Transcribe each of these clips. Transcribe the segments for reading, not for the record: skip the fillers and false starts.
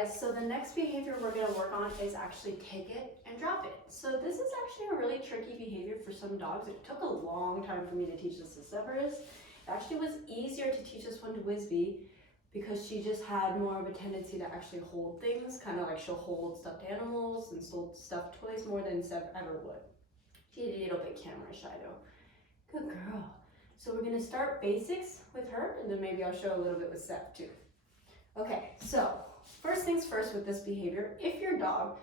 guys, so the next behavior we're going to work on is actually take it and drop it. So this is actually a really tricky behavior for some dogs. It took a long time for me to teach this to Severus. It actually was easier to teach this one to Wisby because she just had more of a tendency to actually hold things, kind of like she'll hold stuffed animals and stuffed toys more than Sev ever would. She's a little bit camera shy though. Good girl. So we're going to start basics with her, and then maybe I'll show a little bit with Sev too. Okay, so first things first with this behavior, if your dog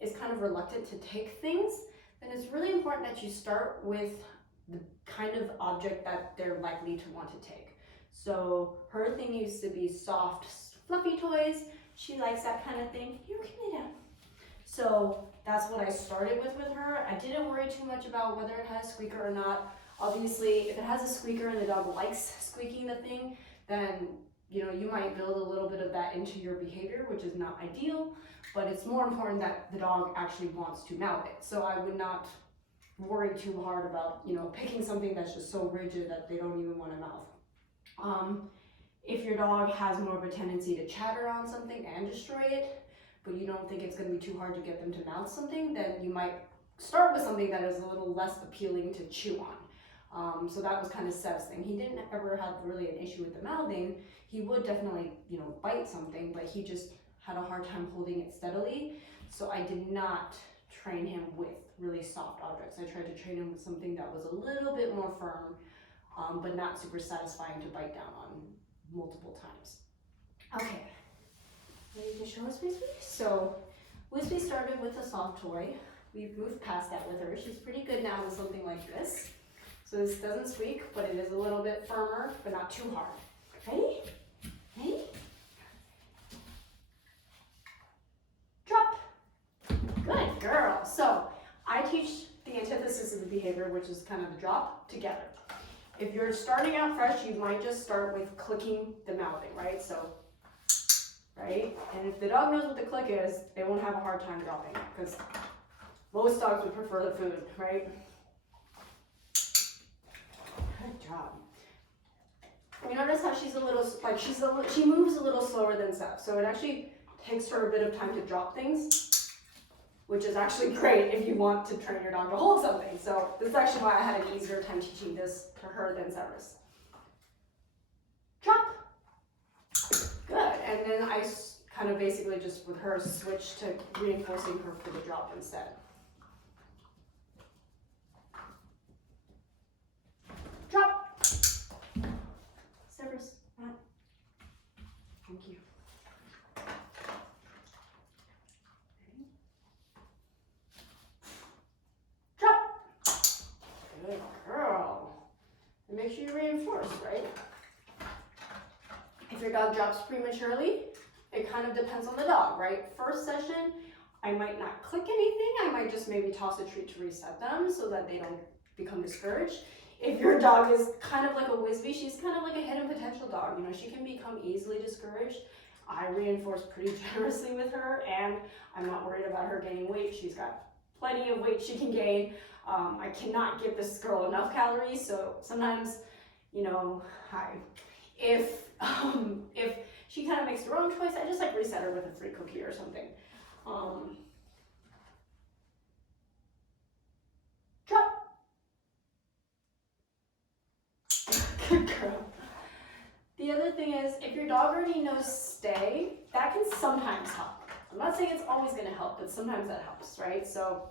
is kind of reluctant to take things, then it's really important that you start with the kind of object that they're likely to want to take. So her thing used to be soft, fluffy toys. She likes that kind of thing. Here, come lay down. So that's what I started with her. I didn't worry too much about whether it has a squeaker or not. Obviously, if it has a squeaker and the dog likes squeaking the thing, then you might build a little bit of that into your behavior, which is not ideal, but it's more important that the dog actually wants to mouth it. So I would not worry too hard about, picking something that's just so rigid that they don't even want to mouth. If your dog has more of a tendency to chatter on something and destroy it, but you don't think it's going to be too hard to get them to mouth something, then you might start with something that is a little less appealing to chew on. So that was kind of Sev's thing. He didn't ever have really an issue with the mouthing. He would definitely, bite something, but he just had a hard time holding it steadily. So I did not train him with really soft objects. I tried to train him with something that was a little bit more firm, but not super satisfying to bite down on multiple times. Okay, ready to show us Wisby? So Wisby started with a soft toy. We've moved past that with her. She's pretty good now with something like this. So this doesn't squeak, but it is a little bit firmer, but not too hard. Ready? Ready? Drop. Good girl. So I teach the antithesis of the behavior, which is kind of the drop, together. If you're starting out fresh, you might just start with clicking the mouthing, right? So, right? And if the dog knows what the click is, they won't have a hard time dropping, because most dogs would prefer the food, right? Good job. You notice how she's a little, she moves a little slower than Sev. So it actually takes her a bit of time to drop things, which is actually great if you want to train your dog to hold something. So this is actually why I had an easier time teaching this to her than Severus. Drop. Good. And then I kind of basically just with her switch to reinforcing her for the drop instead. Drop. Severus, Matt. Thank you. Drop. Good girl. And make sure you reinforce, right? If your dog drops prematurely, it kind of depends on the dog, right? First session, I might not click anything. I might just maybe toss a treat to reset them so that they don't become discouraged. If your dog is kind of like a Wisby, she's kind of like a hidden potential dog. She can become easily discouraged. I reinforce pretty generously with her, and I'm not worried about her gaining weight. She's got plenty of weight she can gain. I cannot give this girl enough calories, so sometimes, if she kind of makes her own choice, I just reset her with a free cookie or something. Drop. Good girl. The other thing is, if your dog already knows stay, that can sometimes help. I'm not saying it's always going to help, but sometimes that helps, right? So,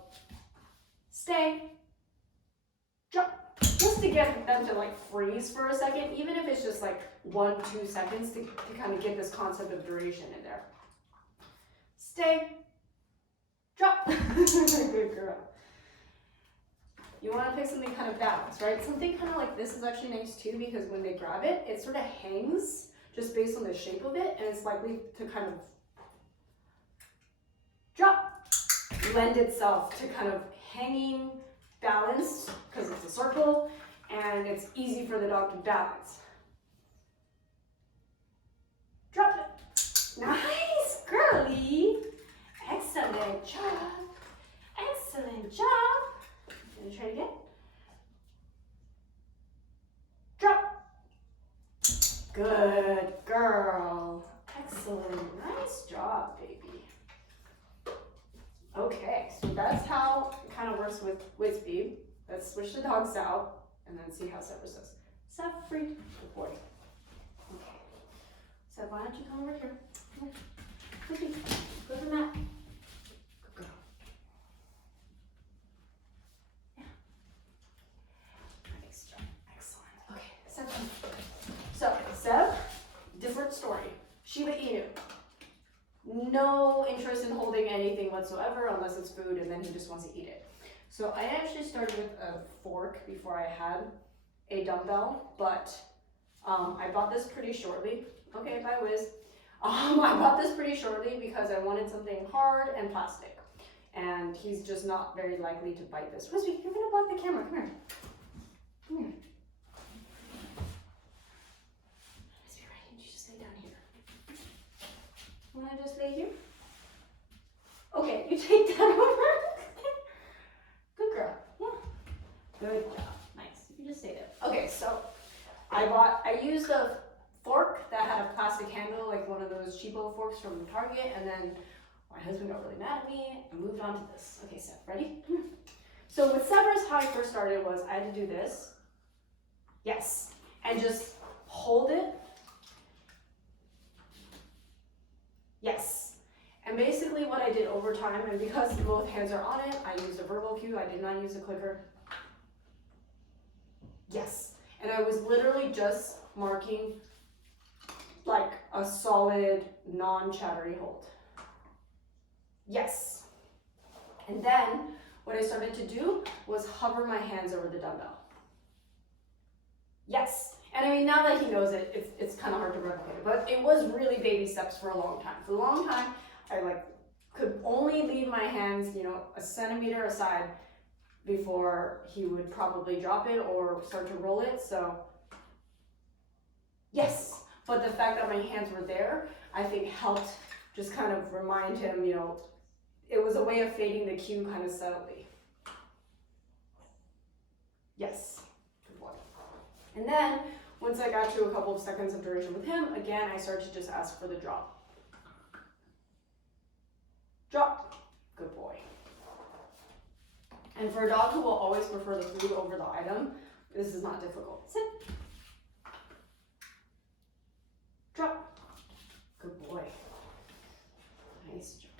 stay, drop. Just to get them to freeze for a second, even if it's just 1-2 seconds to kind of get this concept of duration in there. Stay, drop. Good girl. You want to pick something kind of balanced, right? Something kind of like this is actually nice too, because when they grab it, it sort of hangs just based on the shape of it, and it's likely to kind of drop, lend itself to kind of hanging balance because it's a circle and it's easy for the dog to balance. Drop it. Nice, girly. Excellent job. Excellent job. Gonna try it again. Drop. Good girl. Excellent. Nice job, baby. so that's how it kind of works with Whizbee. Let's switch the dogs out and then see how Severus does. Sev, free. Good boy. Okay. Sev, why don't you come over here? Come here. Whizbee, go to the mat. Good girl. Yeah. Nice job. Excellent. Okay, Sev. So, Sev, different story. Shiba Inu. No interest in holding anything whatsoever unless it's food, and then he just wants to eat it. So I actually started with a fork before I had a dumbbell, but I bought this pretty shortly. Okay, bye Wiz. I bought this pretty shortly because I wanted something hard and plastic, and he's just not very likely to bite this. Wiz, you're gonna block the camera. Come here. Come here. Wiz, right? You just lay down here. Wanna just lay here? Okay, you take that over. Good girl. Yeah. Good job. Nice. You just stay there. Okay, so I used a fork that had a plastic handle, like one of those cheapo forks from Target, and then my husband got really mad at me and moved on to this. Okay, Seth, ready? So with Severus, how I first started was I had to do this. Yes. And just hold it. Yes. And basically what I did over time, and because both hands are on it, I used a verbal cue. I did not use a clicker. Yes. And I was literally just marking like a solid, non-chattery hold. Yes. And then what I started to do was hover my hands over the dumbbell. Yes. And I mean, now that he knows it, it's kind of hard to replicate it, but it was really baby steps for a long time. For a long time, I could only leave my hands, a centimeter aside before he would probably drop it or start to roll it. So yes, but the fact that my hands were there, I think helped just kind of remind him, it was a way of fading the cue kind of subtly. Yes, good boy. And then once I got to a couple of seconds of duration with him, again, I started to just ask for the drop. Drop. Good boy. And for a dog who will always prefer the food over the item, this is not difficult. Sit. Drop. Good boy. Nice job.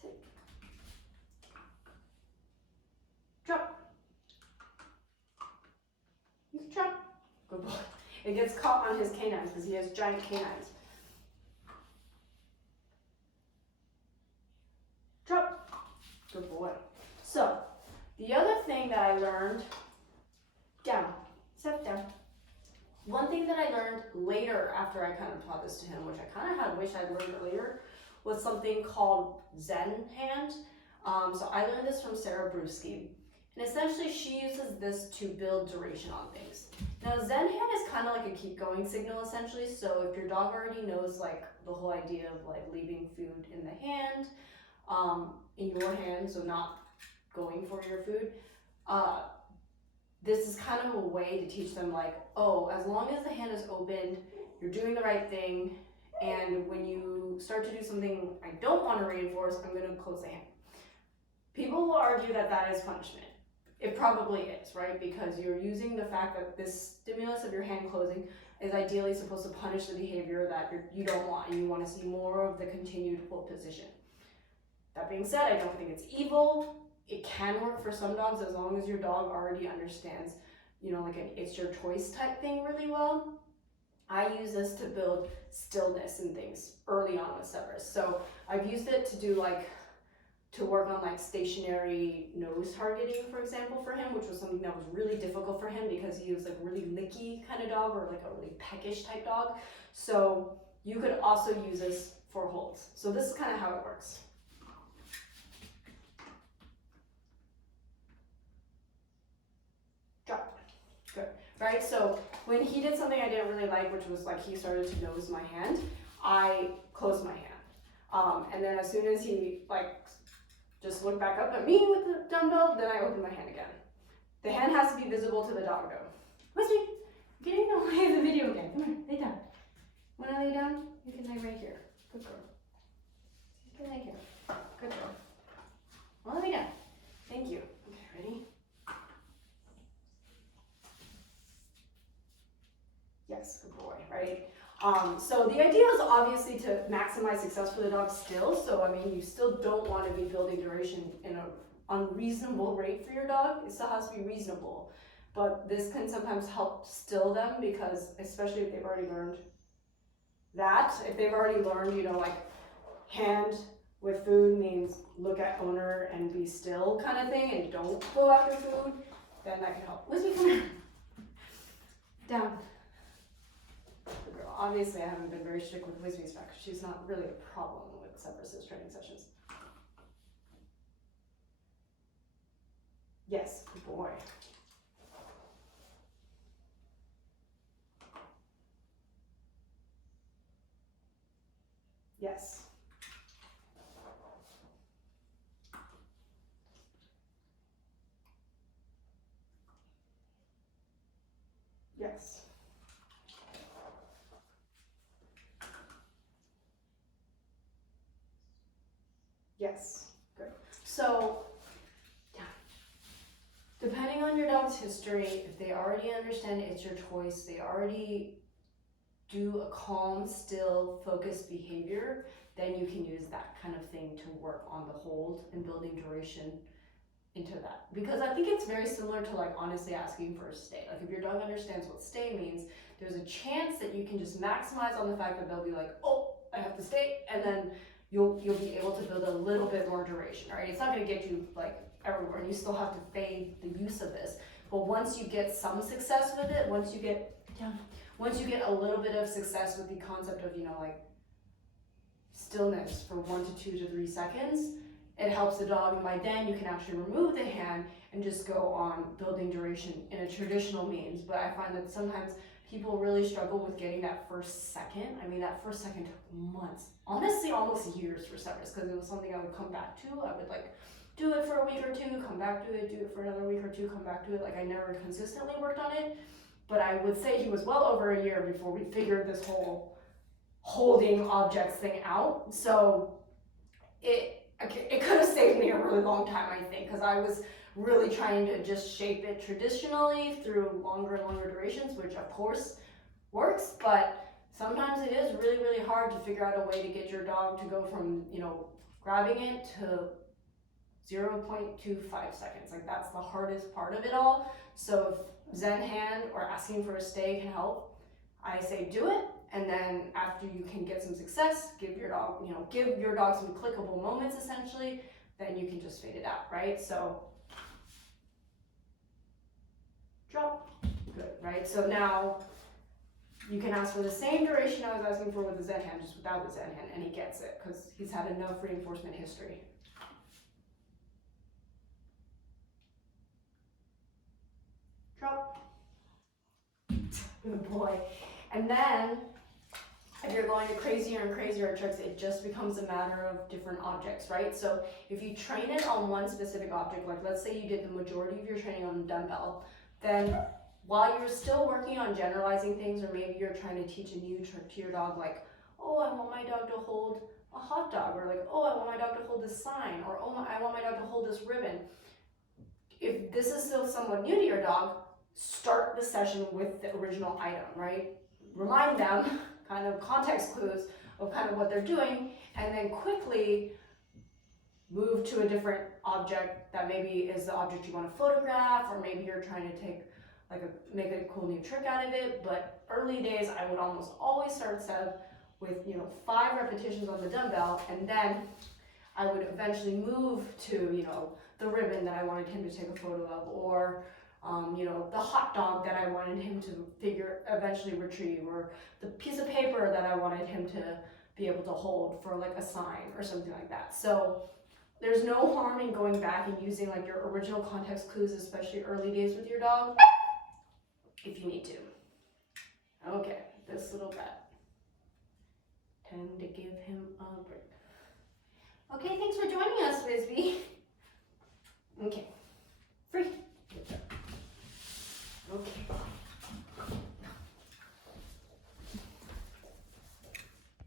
Sit. Drop. You can drop. Good boy. It gets caught on his canines because he has giant canines. Drop. Good boy. So, the other thing that I learned, down, step down. One thing that I learned later after I kind of taught this to him, which I kind of had wished I'd learned earlier, was something called Zen hand. So I learned this from Sarah Brewski. And essentially she uses this to build duration on things. Now Zen hand is kind of like a keep going signal essentially. So if your dog already knows the whole idea of leaving food in the hand, in your hand, so not going for your food, this is kind of a way to teach them as long as the hand is opened, you're doing the right thing, and when you start to do something I don't want to reinforce, I'm going to close the hand. People will argue that that is punishment. It probably is, right? Because you're using the fact that this stimulus of your hand closing is ideally supposed to punish the behavior that you don't want, and you want to see more of the continued hold position. That being said, I don't think it's evil. It can work for some dogs as long as your dog already understands, it's your choice type thing really well. I use this to build stillness and things early on with Severus. So I've used it to do to work on stationary nose targeting, for example, for him, which was something that was really difficult for him because he was really licky kind of dog or a really peckish type dog. So you could also use this for holds. So this is kind of how it works. Drop. Good. Right? So when he did something I didn't really like, which was he started to nose my hand, I closed my hand. And then as soon as he just looked back up at me with the dumbbell, then I opened my hand again. The hand has to be visible to the dog though. Whizbee, get in the way of the video again. Come here, lay down. Wanna lay down? You can lay right here. Good girl. You can lay here. Good girl. Yes, good boy, right? So the idea is obviously to maximize success for the dog still. So I mean, you still don't want to be building duration in an unreasonable rate for your dog. It still has to be reasonable. But this can sometimes help still them because, especially if they've already learned that, if they've already learned, you know, like hand with food means look at owner and be still kind of thing and don't go after food, then that can help. Whiskey, come here. Down. Good girl. Obviously, I haven't been very strict with Whiskey's back because she's not really a problem with Severus's training sessions. Yes, good boy. Yes. Yes. Yes. Good. So, yeah. Depending on your dog's history, if they already understand it's your choice, they already do a calm, still, focused behavior, then you can use that kind of thing to work on the hold and building duration into that. Because I think it's very similar to like honestly asking for a stay. Like if your dog understands what stay means, there's a chance that you can just maximize on the fact that they'll be like, oh, I have to stay, and then you'll be able to build a little bit more duration, right? It's not gonna get you like everywhere, and you still have to fade the use of this. But once you get some success with it, once you get a little bit of success with the concept of, you know, like stillness for 1 to 2 to 3 seconds, it helps the dog, and by then you can actually remove the hand and just go on building duration in a traditional means. But I find that sometimes people really struggle with getting that first second. I mean, that first second took months, honestly almost years for Severus, because it was something I would come back to. I would like do it for a week or two, come back to it, do it for another week or two, come back to it. Like I never consistently worked on it, but I would say he was well over a year before we figured this whole holding objects thing out. So it could have saved me a really long time, I think, because I was really trying to just shape it traditionally through longer and longer durations, which of course works, but sometimes it is really, really hard to figure out a way to get your dog to go from, you know, grabbing it to 0.25 seconds. Like that's the hardest part of it all. So if Zen hand or asking for a stay can help, I say do it. And then after you can get some success, give your dog some clickable moments essentially, then you can just fade it out, right? So drop, good, right? So now you can ask for the same duration I was asking for with the Zen hand, just without the Zen hand, and he gets it because he's had enough reinforcement history. Drop, good boy. And then if you're going to crazier and crazier tricks, it just becomes a matter of different objects, right? So if you train it on one specific object, like let's say you did the majority of your training on the dumbbell, then while you're still working on generalizing things, or maybe you're trying to teach a new trick to your dog, like, oh, I want my dog to hold a hot dog, or like, oh, I want my dog to hold this sign, or oh, I want my dog to hold this ribbon. If this is still somewhat new to your dog, start the session with the original item, right? Remind them kind of context clues of kind of what they're doing, and then quickly move to a different object that maybe is the object you want to photograph, or maybe you're trying to take make a cool new trick out of it. But early days, I would almost always start Sev with 5 repetitions on the dumbbell, and then I would eventually move to the ribbon that I wanted him to take a photo of, or the hot dog that I wanted him to eventually retrieve, or the piece of paper that I wanted him to be able to hold for like a sign or something like that. So there's no harm in going back and using like your original context clues, especially early days with your dog, if you need to. Okay, this little bat. Time to give him a break. Okay, thanks for joining us, Bisbee. Okay.